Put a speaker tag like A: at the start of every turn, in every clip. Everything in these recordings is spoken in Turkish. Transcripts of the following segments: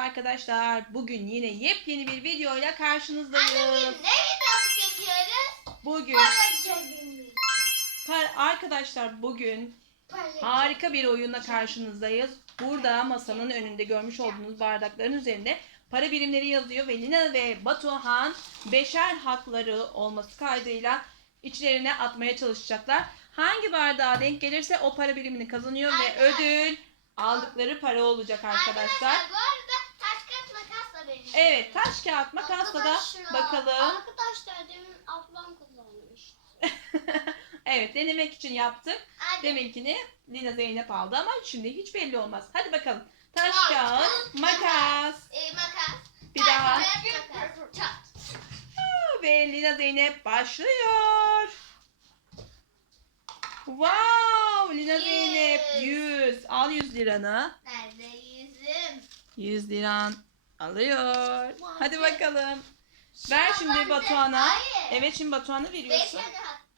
A: arkadaşlar. Bugün yine yepyeni bir videoyla
B: Anne
A: karşınızdayız.
B: biz ne videosu çekiyoruz?
A: Bugün
B: Para
A: par- arkadaşlar bugün harika bir oyunla karşınızdayız. Burada masanın önünde görmüş olduğunuz bardakların üzerinde para birimleri yazıyor ve Lina ve Batuhan beşer hakları olması kaydıyla içlerine atmaya çalışacaklar. Hangi bardağa denk gelirse o para birimini kazanıyor ve
B: Arkadaşlar-
A: ödül aldıkları para olacak arkadaşlar.
B: kağıt benim.
A: Evet taş kağıt makasla da
B: Arkadaşlar-
A: bakalım.
B: Arkadaşlar demin ablam kullanmış.
A: Evet denemek için yaptık.
B: Hadi.
A: Deminkini Lina Zeynep aldı ama şimdi hiç belli olmaz. Hadi bakalım. Taş
B: Taş,
A: kağıt
B: kağıt,
A: makas.
B: Ee, makas.
A: Bir daha.
B: Çat.
A: Ve Lina Zeynep başlıyor. Wow! Lina
B: Yüz.
A: Zeynep 100. Al 100 liranı.
B: Nerede yüzüm?
A: 100 liran alıyor. Hadi bakalım. Ver şimdi Batuhan'a. Evet şimdi Batuhan'a veriyorsun.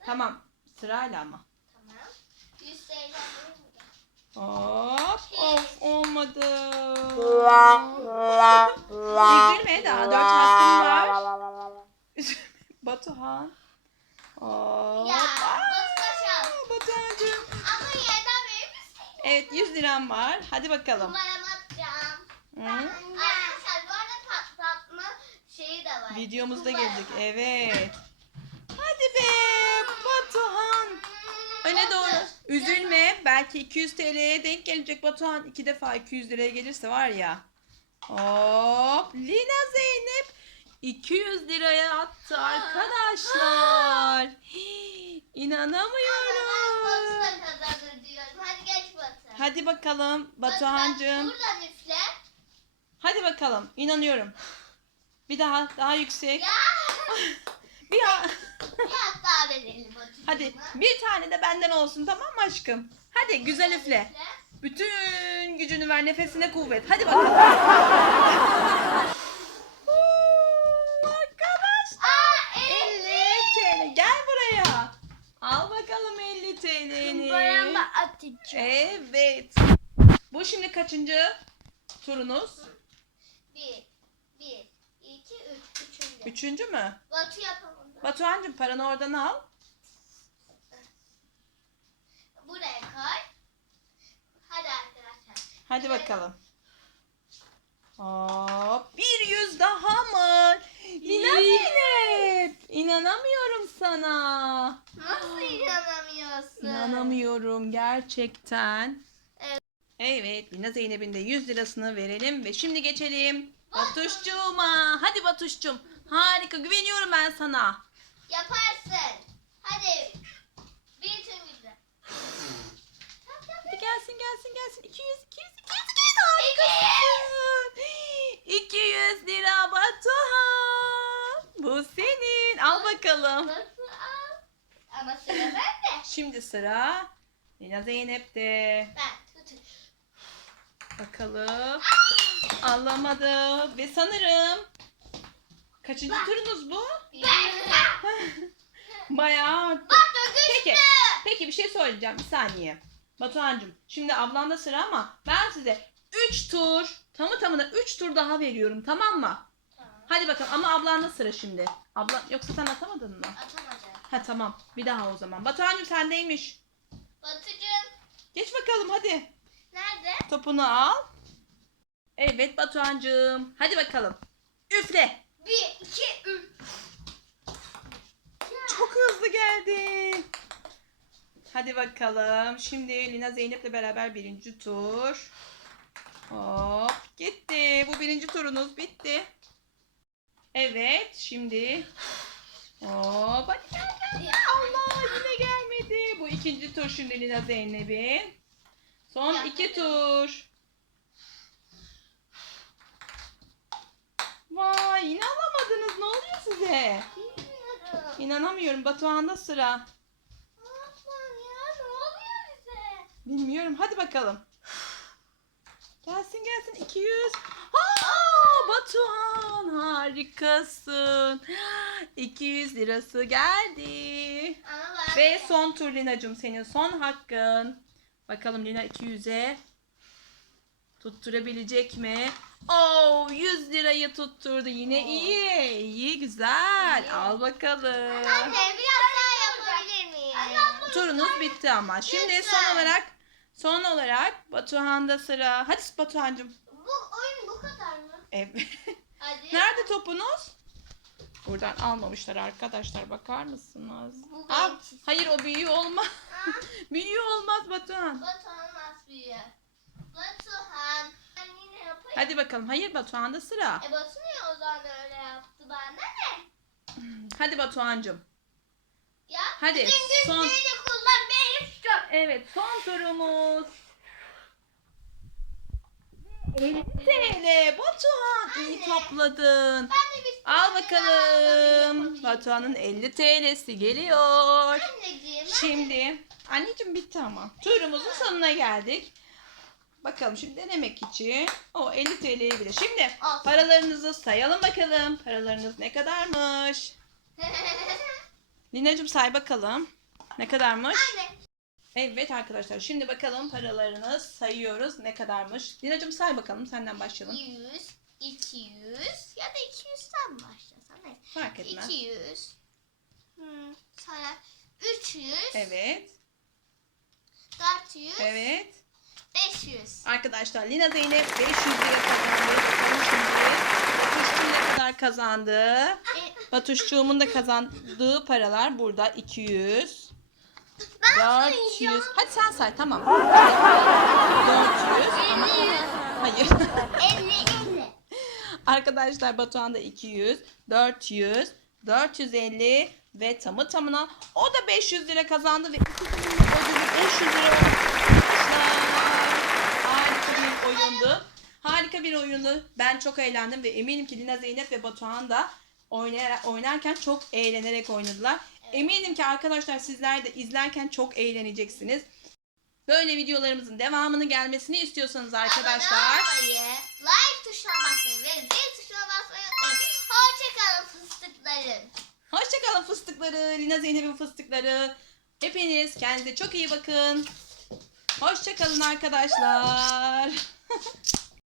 A: Tamam. Sırayla ama.
B: Tamam. 100 TL verir mi?
A: Hop. Of olmadı. Üzülme daha dört hakkın var. Batuhan. Hop.
B: Ya,
A: Aa,
B: Batuhan.
A: Batuhan'cığım.
B: Ama yerden verir misin?
A: Evet 100 liram var. Hadi bakalım.
B: Numaramı atacağım.
A: Hı?
B: Arkadaşlar bu arada patlatma şeyi de var.
A: Videomuzda gelecek. Evet. Hadi be Batuhan. Öne doğru. Üzülme. Belki 200 TL'ye denk gelecek Batuhan. iki defa 200 liraya gelirse var ya. Hop. Lina Zeynep 200 liraya attı arkadaşlar. Hii, İnanamıyorum.
B: Batu'da kazanır diyorum. Hadi geç Batu.
A: Hadi bakalım
B: Batu,
A: Batuhan'cığım.
B: Buradan üfle.
A: Hadi bakalım. İnanıyorum. Bir daha daha yüksek.
B: Ya.
A: Bir daha.
B: Bir hak daha verelim.
A: Hadi bir tane de benden olsun tamam mı aşkım? Hadi güzel üfle. Bütün gücünü ver nefesine kuvvet. Hadi bakalım. Arkadaşlar
B: Aa
A: 50 TL. Gel buraya. Al bakalım 50 TL'ni.
B: Atacağım.
A: Evet. Bu şimdi kaçıncı turunuz?
B: Bir, bir, iki, üç. Üçüncü.
A: Üçüncü mü?
B: Batu yapalım. da.
A: Batuhan'cığım paranı oradan al.
B: Buraya koy. Hadi arkadaşlar.
A: Hadi bakalım. Hop. Bir yüz daha mı? Lina Zeynep. İnanamıyorum sana.
B: Nasıl inanamıyorsun?
A: İnanamıyorum gerçekten.
B: Evet.
A: Lina Zeynep'in de 100 lirasını verelim ve şimdi geçelim. Batuşçuğuma. Hadi Batuşçum. Harika güveniyorum ben sana.
B: Yaparsın. Hadi. Bir tüm güzel.
A: Hadi gelsin gelsin gelsin. 200 200 200 200 harikasın. 200 lira Batuhan. Bu senin. Al bakalım.
B: Nasıl al? Ama sıra bende.
A: Şimdi sıra Lina Zeynep'te.
B: Ben.
A: Bakalım. Alamadı. Ve sanırım kaçıncı turunuz bu? Bayağı arttı. Peki. Peki bir şey söyleyeceğim. Bir saniye. Batuhan'cığım şimdi ablanda sıra ama ben size 3 tur tamı tamına 3 tur daha veriyorum tamam mı?
B: Tamam.
A: Hadi bakalım ama ablanda sıra şimdi. Abla yoksa sen atamadın mı?
B: Atamayacağım.
A: Ha tamam. Bir daha o zaman. Batuhan'cığım sendeymiş.
B: Batucuğum.
A: Geç bakalım hadi. Topunu al. Evet Batuhan'cığım. Hadi bakalım. Üfle.
B: Bir, iki, üç.
A: Çok hızlı geldi. Hadi bakalım. Şimdi Lina Zeynep'le beraber birinci tur. Hop gitti. Bu birinci turunuz bitti. Evet şimdi. Hop hadi gel. gel. Allah yine gelmedi. Bu ikinci tur şimdi Lina Zeynep'in. Son iki tur. Vay yine alamadınız. Ne oluyor size?
B: Bilmiyorum.
A: İnanamıyorum. Batuhan'da sıra.
B: Aman ya ne oluyor bize?
A: Bilmiyorum. Hadi bakalım. Gelsin gelsin. 200. Aa, Batuhan harikasın. 200 lirası geldi.
B: Ama
A: Ve son tur Lina'cığım senin son hakkın. Bakalım Lina 200'e Tutturabilecek mi? Oo 100 lirayı tutturdu. Yine
B: Oo.
A: iyi. İyi güzel.
B: İyi.
A: Al bakalım.
B: Anne biraz daha yapabilir miyim?
A: Turunuz bitti ama. Şimdi
B: Lütfen.
A: son olarak son olarak Batuhan'da sıra. Hadi Batuhan'cığım.
B: Bu oyun bu kadar mı?
A: Evet.
B: Hadi.
A: Nerede topunuz? Buradan almamışlar arkadaşlar. Bakar mısınız?
B: Bu
A: Al.
B: benim.
A: Hayır o büyüğü olmaz. Büyüğü olmaz Batuhan.
B: Batuhan nasıl büyüyor? Batuhan. Ben yine yapayım.
A: Hadi bakalım. Hayır Batuhan'da sıra.
B: E Batu niye o zaman öyle yaptı bana ne?
A: Hadi Batuhan'cığım.
B: Ya
A: Hadi,
B: bütün
A: son-
B: güçlerini kullan benim çok.
A: Evet son turumuz. 50 TL. Batuhan iyi
B: Anne.
A: topladın.
B: Ben de bir
A: Al bakalım. Batuhan'ın 50 TL'si geliyor.
B: Anneciğim.
A: Şimdi anneciğim bitti ama. Turumuzun sonuna geldik. Bakalım şimdi denemek için o 50 TL'yi bile. Şimdi
B: Al.
A: paralarınızı sayalım bakalım. Paralarınız ne kadarmış? Lina'cığım say bakalım. Ne kadarmış?
B: Anne.
A: Evet arkadaşlar şimdi bakalım paralarını sayıyoruz. Ne kadarmış? Lina'cığım say bakalım senden başlayalım.
B: 100, 200 ya da 200'den başlasan. Evet.
A: Fark etmez.
B: 200. Hmm, sonra 300,
A: Evet.
B: 400,
A: Evet.
B: 500.
A: Arkadaşlar Lina Zeynep 500 lira kazandı. Batuşçuğum ne kadar kazandı?
B: E,
A: Batuşçuğumun da kazandığı paralar burada 200. 400. Hadi sen say tamam. 400. Ama
B: 50,
A: hayır.
B: 50, 50.
A: Arkadaşlar Batuhan da 200, 400, 450 ve tamı tamına o da 500 lira kazandı ve ikisinin ödülü 500 lira Harika bir oyundu. Harika bir oyundu. Ben çok eğlendim ve eminim ki Lina Zeynep ve Batuhan da oynayarak, oynarken çok eğlenerek oynadılar. Eminim ki arkadaşlar sizler de izlerken çok eğleneceksiniz. Böyle videolarımızın devamını gelmesini istiyorsanız arkadaşlar
B: Abone olmayı, like
A: fıstıkları, Lina Zeynep'in fıstıkları. Hepiniz kendinize çok iyi bakın. Hoşçakalın arkadaşlar.